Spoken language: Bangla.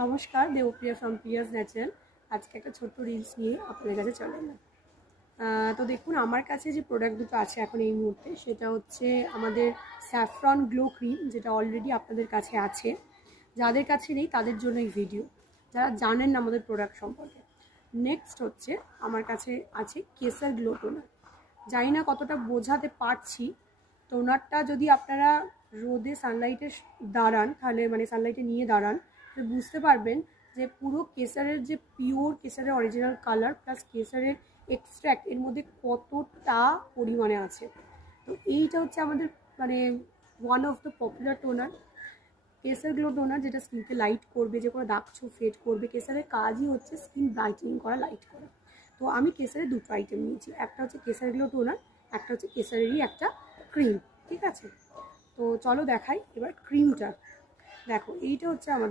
নমস্কার, দেবপ্রিয়া ফ্রম প্রিয়াস ন্যাচারাল। আজকে একটা ছোট্ট রিলস নিয়ে আপনাদের কাছে চলে এলাম। তো দেখুন, আমার কাছে যে প্রোডাক্ট দুটো আছে এখন এই মুহূর্তে, সেটা হচ্ছে আমাদের স্যাফরন গ্লো ক্রিম, যেটা অলরেডি আপনাদের কাছে আছে। যাদের কাছে নেই তাদের জন্য এই ভিডিও, যারা জানেন না আমাদের প্রোডাক্ট সম্পর্কে। নেক্সট হচ্ছে আমার কাছে আছে কেসার গ্লো টোনার। জানি না কতটা বোঝাতে পারছি। টোনারটা যদি আপনারা রোদে সানলাইটে দাঁড়ান, তাহলে মানে সানলাইটে নিয়ে দাঁড়ান, তাহলে বুঝতে পারবেন যে পুরো কেসারের যে পিওর কেসারের অরিজিনাল কালার প্লাস কেসারের এক্সট্র্যাক্ট এর মধ্যে কতটা পরিমাণে আছে। তো এইটা হচ্ছে আমাদের মানে one of the popular toner, Kesar glow toner, যেটা স্কিনকে লাইট করবে, যে কোনো দাগ ছোপ ফেড করবে। কেসারের কাজই হচ্ছে স্কিন ব্রাইটেনিং করা, লাইট করা। তো আমি কেসারের দুটো আইটেম নিয়েছি, একটা হচ্ছে কেসার গ্লো টোনার, একটা হচ্ছে কেসারেরই একটা ক্রিম। ঠিক আছে, তো চলো দেখাই এবার ক্রিমটা। দেখো, এইটা হচ্ছে আমাদের